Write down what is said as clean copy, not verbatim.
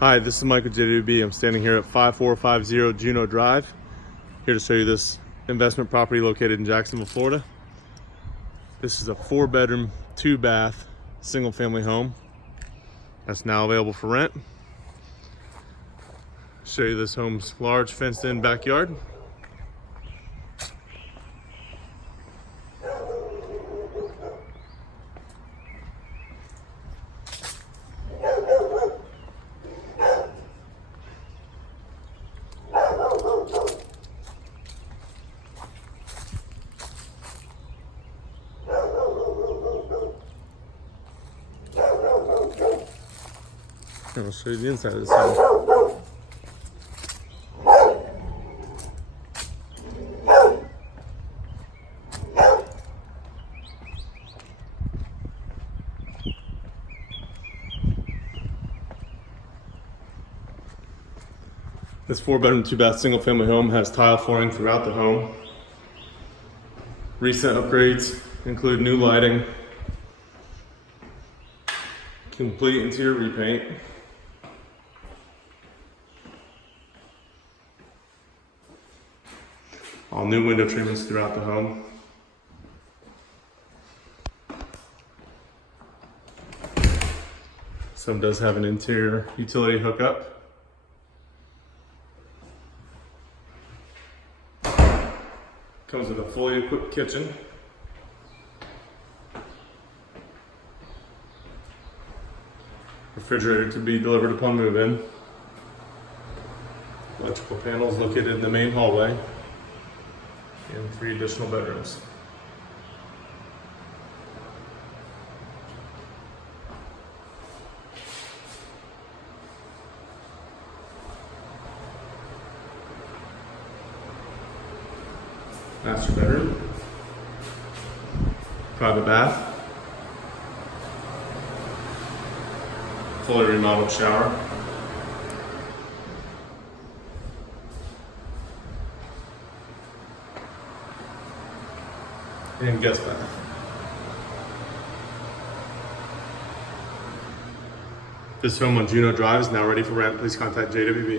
Hi, this is Michael JWB. I'm standing here at 5450 Juno Drive, here to show you this investment property located in Jacksonville, Florida. This is a 4-bedroom, 2-bath, single-family home that's now available for rent. Show you this home's large fenced-in backyard. I'll show you the inside of this home. This 4-bedroom, 2-bath, single-family home has tile flooring throughout the home. Recent upgrades include new lighting, complete interior repaint, all new window treatments throughout the home. This home does have an interior utility hookup. Comes with a fully equipped kitchen. Refrigerator to be delivered upon move-in. Electrical panels located in the main hallway. And 3 additional bedrooms. Master bedroom. Private bath. Fully remodeled shower. And guest bath. This home on Juno Drive is now ready for rent. Please contact JWB.